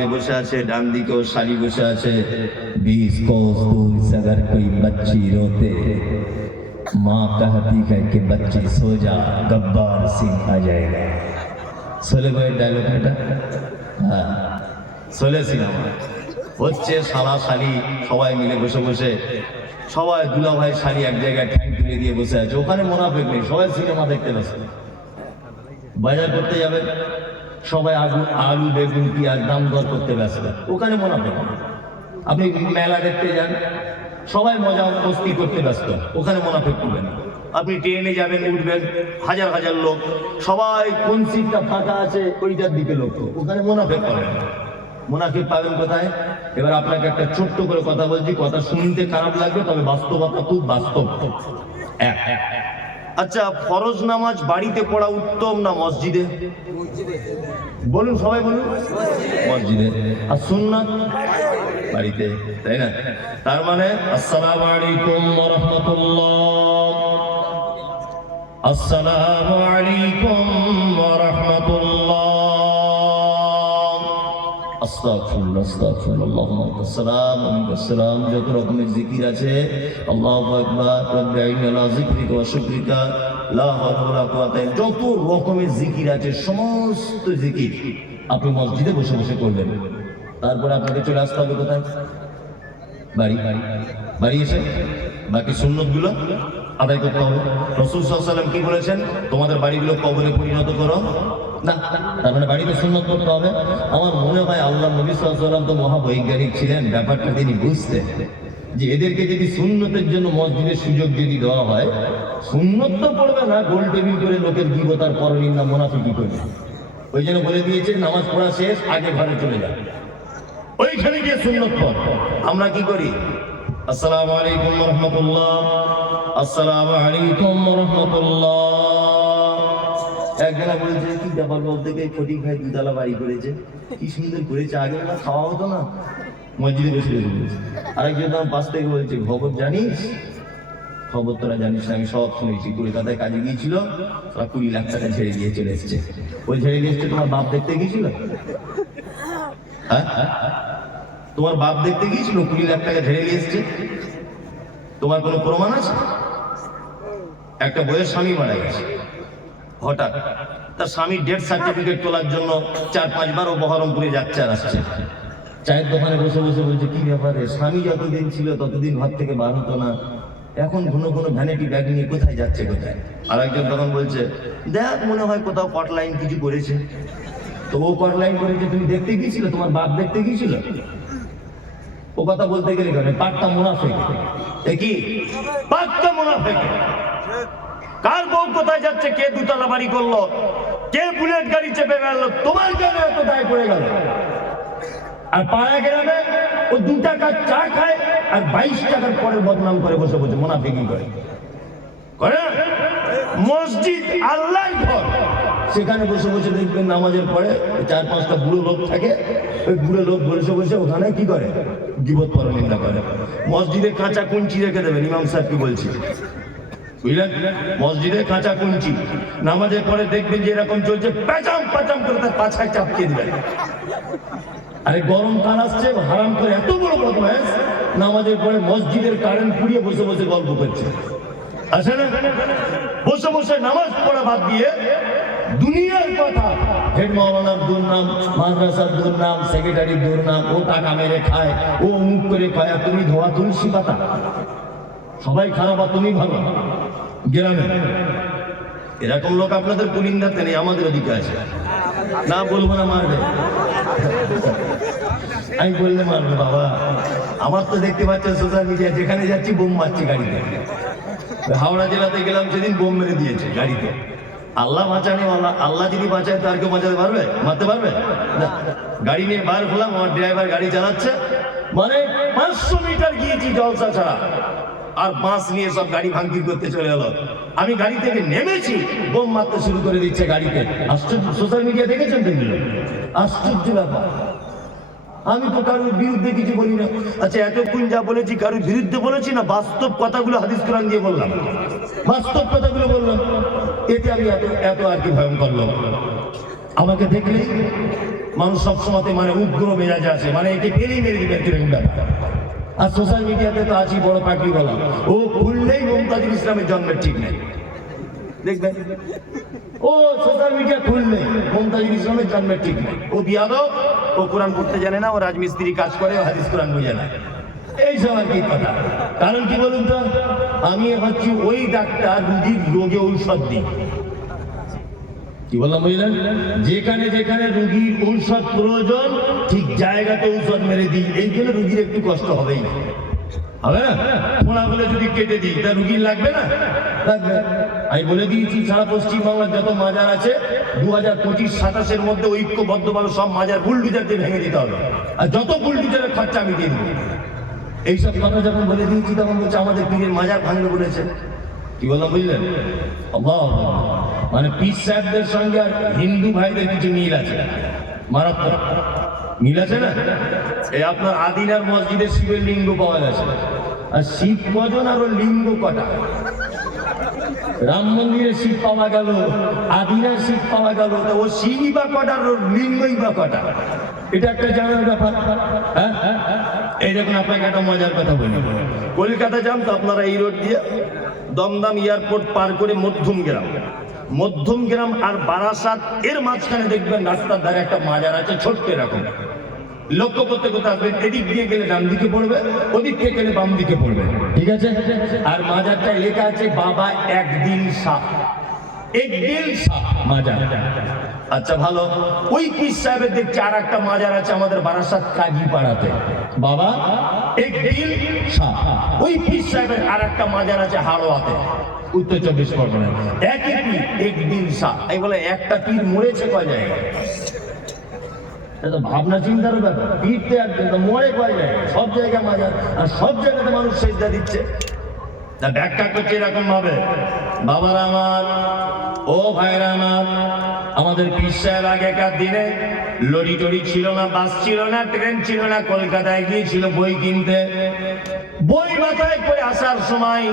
মিলে বসে আছে ডান দিকেও শাড়ি বসে আছে बीस कोस दूर से अगर कोई बच्ची रोते माँ कहती है कि बच्ची सो जा गब्बार सिंह आ जाएगा সোলে বইয়ের ডায়লগ এটা হ্যাঁ সোলে সিনেমা হচ্ছে শালা শালি সবাই মিলে বসে বসে সবাই দুলা ভাই শালি এক জায়গায় ঠ্যাং তুলে দিয়ে বসে আছে ওখানে মোনাফেক নেই সবাই সিনেমা দেখতে ব্যস্ত বাজার করতে যাবেন সবাই আলু আলু, বেগুন, পেঁয়াজ, দাম দর করতে ব্যস্ত ওখানে মোনাফেক নেই। আপনি মেলা দেখতে যান, সবাই মজা মস্তি করতে ব্যস্ত ওখানে মোনাফেক করবেন। আপনি ট্রেনে যাবেন, উঠবেন, হাজার হাজার লোক, সবাই কোন সিটটা ফাঁকা আছে, ওইটার দিকে লোক ওখানে মোনাফেক করেন। মোনাফিক পাবেন কোথায় এবার আপনাকে একটা ছোট্ট করে কথা বলছি, কথা শুনতে খারাপ লাগবে, তবে বাস্তবতা খুব বাস্তব এক আচ্ছা ফরজ নামাজ বাড়িতে পড়া উত্তম না মসজিদে? বলুন, সবাই বলুন। মসজিদে। আর শুন না বাড়িতে, তাই না? তার মানে আসসালামু আলাইকুম ওয়া রাহমাতুল্লাহ। আসসালামু আলাইকুম রাহমাতুল্লাহ। আস্তাগফিরুল্লাহ আস্তাগফিরুল্লাহ আসসালাম যত রকমের জিকির আছে লা যত রকমের জিকির আছে, সমস্ত জিকির আপনি মসজিদে বসে বসে করবেন। তারপরে আপনাকে চলে আসতে হবে কোথায়? বাড়ি। বাড়ি এসে বাকি সুন্নতগুলো আদায় করতে হবে। রসুল সাল্লাম কি বলেছেন? তোমাদের বাড়িগুলো কবরে পরিণত করো। না মানে বাড়িতে সুন্নত করতে হবে। আমার মনে হয় আল্লাহ নবী সাল্লাম তো মহাবৈজ্ঞানিক ছিলেন, ব্যাপারটা তিনি বুঝতেন। যে এদেরকে যদি সুন্নতের জন্য মসজিদের সুযোগ যদি দেওয়া হয়, সুন্নত তো পড়বে না, গোল টেবিল করে লোকের গিবতার পরনিন্দা মোনাফিকি করবে ওই জন্য বলে দিয়েছে নামাজ পড়া শেষ, আগে ঘরে চলে যাবে ওইখানে গিয়ে সুন্নত পড়। আমরা কি করি? আসসালামু আলাইকুম রহমতুল্লাহ। আসসালামু আলাইকুম রহমতুল্লাহ। একজনা বলেছে, কি ব্যাপার বলতে গিয়ে ফটিক ভাই দুতলা বাড়ি করেছে? কি সুন্দর করেছে আগে না খাওয়া হতো না? মসজিদে বসে বলেছে। আরেকজন আমার পাশ থেকে বলছে, খবর জানিস? খবর তোরা জানিস না, আমি সব শুনেছি, কলকাতায় কাজে গিয়েছিল, ওরা কুড়ি লাখ টাকা ছেড়ে দিয়ে চলে এসছে। ওই ছেড়ে দিয়ে এসছে, তোমার বাপ দেখতে গিয়েছিল? হ্যাঁ তোমার বাপ দেখতে গিয়েছিল, কুড়ি লাখ টাকা ঝেড়ে নিয়ে এসছে? তোমার কোনো প্রমাণ আছে? একটা বইয়ের স্বামী মারা গেছে। হঠাৎ। তার স্বামীর ডেথ সার্টিফিকেট তোলার জন্য চার পাঁচবার ও বহরমপুরে যাচ্ছে আর আসছে। চায়ের দোকানে বসে বসে বলছে, কি ব্যাপারে স্বামী যতদিন ছিল ততদিন ঘর থেকে বার হতো না। এখন ঘন ঘন ভ্যানিটি ব্যাগ নিয়ে কোথায় যাচ্ছে কোথায়? আর একজন তখন বলছে, দেখ, মনে হয় কোথাও কট লাইন কিছু করেছে। তো ও কট লাইন করেছে, তুমি দেখতে গিয়েছিল? তোমার বাপ দেখতে গিয়েছিল? ও কথা বলতে গেলে কেন? পাক্কা মুনাফেক। কি? পাক্কা মুনাফেক। কার বউ কোথায় যাচ্ছে? কে দুতলা বাড়ি করল? কে বুলেট গাড়ি চেপে গেল তোমার কেন এত দায় পড়ে গেল। আর পাড়া গ্রামে ও দু টাকার চা খায় আর বাইশ টাকার পরে বদনাম করে বসে বসে মুনাফিকি করে। করে মসজিদ আল্লাহ ঘর। সেখানে বসে বসে দেখবেন নামাজের পরে চার পাঁচটা বুড়ো লোক থাকে। ওই বুড়ো লোক বসে বসে ওখানে কি করে? বিপদ পরনিন্দা করে। মসজিদে কাঁচা কুঞ্চি রেখে দেবেন, ইমাম সাহেব কি বলছি? বুঝলেন? মসজিদে কাঁচা কুঞ্চি নামাজের পরে দেখবেন যে এরকম চলছে, প্যাচাম প্যাচাম করে তার পাছায় চাপকে দিবেন। আরে গরম কাল আসছে, হারাম করে এত বড় বদমাস নামাজের পরে মসজিদের কারেন্ট পুড়িয়ে বসে বসে গল্প করছে। আসে না? বসে বসে নামাজ পড়া বাদ দিয়ে দুনিয়ার কথা। হেড মাওলানার দুর্নাম মাদ্রাসার দুর্নাম সেক্রেটারির দুর্নাম ও টাকা মেরে খায়, ও মুখ করে খায় তুমি ধোয়া তুলসী পাতা সবাই খারাপ আর তুমি ভালো। গ্রামে এরকম লোক আপনাদের পুলিন্দাতে নেই, আমাদের ওদিকে আছে। না বলব না মারবে। আমি বললে মারবে, বাবা। আমার তো দেখতে পাচ্ছেন সোশ্যাল মিডিয়া যেখানে যাচ্ছি বোম মারছি গাড়িতে। হাওড়া জেলাতে গেলাম সেদিন বোম মেরে দিয়েছে গাড়িতে। আল্লাহ বাঁচানে আল্লাহ আল্লাহ যদি বাঁচায় তার কেউ বাঁচাতে পারবে? মারতে পারবে? গাড়ি নিয়ে বার হলাম, আমার ড্রাইভার গাড়ি চালাচ্ছে। মানে পাঁচশো মিটার গিয়েছি জলসা ছাড়া। আর বাঁশ নিয়ে সব গাড়ি ভাঙতি করতে চলে এলো। আমি গাড়ি থেকে নেমেছি, বোম মারতে শুরু করে দিচ্ছে গাড়িতে। আশ্চর্য সোশ্যাল মিডিয়া দেখেছেন এগুলো? আশ্চর্য ব্যাপার। আমি তো কারোর বিরুদ্ধে কিছু বলি না। আচ্ছা এতক্ষণ যা বলেছি কারোর বিরুদ্ধে বলেছি না? বাস্তব কথাগুলো হাদিস কোরআন দিয়ে বললাম। বাস্তব কথাগুলো বললাম। এতে আমি এত এত আর কি ভয়ঙ্কর লোক। আমাকে দেখলেই মানুষ সবসময় মানে উগ্র মেজাজে আছে মানে একে ফেলেই মেরে দিবে ব্যাপার। আর সোশ্যাল মিডিয়াতে তো আছি বড় পাখি বলা। ও খুললেই মমতাজুল ইসলামের জন্মের ঠিক নেই। দেখবেন? ও সোশ্যাল মিডিয়া খুললে মমতাজুল ইসলামের জন্মের ঠিক নেই। ও বিয়াদব, ও কোরআন পড়তে জানে না, ও রাজমিস্ত্রি কাজ করে, ও হাদিস কোরআন বুঝে না। এই সব আর কি কথা? কারণ কি বলুন তো? আমি হচ্ছি ওই ডাক্তার রুগীর রোগে ঔষধ দিই। কি বললাম বুঝলেন যেখানে যেখানে রুগীর ঔষধ প্রয়োজন, ঠিক জায়গাতে ঔষধ মেরে দিই। এই জন্য রুগীর একটু কষ্ট হবেই। হবে না? ফোনা বলে যদি কেটে দিই, তা রুগীর লাগবে না? লাগবে। আমি বলে দিয়েছি, সারা পশ্চিমবাংলার যত মাজার আছে দু হাজার পঁচিশ সাতাশের মধ্যে ঐক্যবদ্ধভাবে সব মাজার বুলডুজার দিয়ে ভেঙে দিতে হবে। আর যত বুলডুজারের খরচা আমি দিয়ে দেবো। এইসব কথা যখন বলে দিয়েছি, তখন বলছে, আমাদের পীরের মাজার ভাঙবে বলেছে। কি বললাম বুঝলেন। মানে পীর সাহেবদের সঙ্গে আর হিন্দু ভাইদের কিছু মিল আছে? মারাত্মক। মিল আছে না? এই আপনার আদিনার মসজিদে শিবের লিঙ্গ পাওয়া গেছে। আর শিব কজন আর লিঙ্গ কটা? রাম মন্দিরে শিব পাওয়া গেল, আদিনার শিব পাওয়া গেল, তো ও শিবই বা কটা আর ওর লিঙ্গই বা কটা? এটা একটা জানার ব্যাপার। হ্যাঁ হ্যাঁ? এই আপনাকে একটা মজার কথা বলি। কলকাতা যান তো, আপনারা এই রোড দিয়ে দমদম এয়ারপোর্ট পার করে মধ্যম গ্রাম। মধ্যম গ্রাম আর বারাসাত, এর মাঝখানে দেখবেন রাস্তার ধারে একটা মাজার আছে, ছোট্ট এরকম। লক্ষ্য করতে করতে আসবেন, এদিক দিয়ে গেলে ডান দিকে পড়বে, ওদিক থেকে গেলে বাম দিকে পড়বে। ঠিক আছে? আর মাজারটায় লেখা আছে, বাবা একদিন সাপ। একদিন সাপ মাজার। আচ্ছা ভালো। ওই পীর সাহেবের দেখছি আর একটা মাজার আছে আমাদের বারাসাত কাজী পাড়াতে বাবা ওই পীর সাহেবের আর একটা মাজার আছে হাড়োয়াতে। উত্তর চব্বিশ পরগনা একই পীর একদিন সাপ এই বলে একটা পীর মরেছে কয় জায়গায়? এটা ভাবনা চিন্তার ব্যাপার। পিঠতে একদিন মরে কয় জায়গায়? সব জায়গায় মাজার আর সব জায়গাতে মানুষ সেজদা দিচ্ছে। তা ব্যাখ্যা করছে এরকম ভাবে। বাবারা আমার, ও ভাইরা আমার, আমাদের সাহেব আগেকার দিনে লরি টরি ছিল না, বাস ছিল না, ট্রেন ছিল না, কলকাতায় গিয়েছিল বই কিনতে। বই মাথায় করে আসার সময়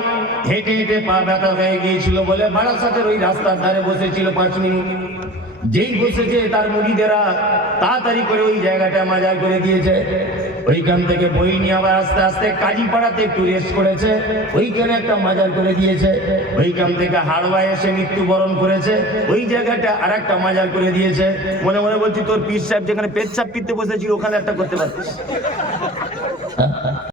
হেঁটে হেঁটে পা ব্যথা হয়ে গিয়েছিল বলে বারাসাতের ওই রাস্তার ধারে বসেছিল পাঁচ মিনিট। যেই বসেছে তার মুড়িদেরা তাড়াতাড়ি করে ওই জায়গাটা মাজার করে দিয়েছে। ওইখান থেকে বই নিয়ে আবার আস্তে আস্তে কাজীপাড়াতে একটু রেস্ট করেছে। ওইখানে একটা মাজার করে দিয়েছে। ওইখান থেকে হাড়ওয়া এসে মৃত্যুবরণ করেছে। ওই জায়গাটা আর একটা মাজার করে দিয়েছে। মনে মনে বলছি তোর পীর সাহেব যেখানে পেচ্ছাপ পিতে বসেছি ওখানে একটা করতে পারতিস।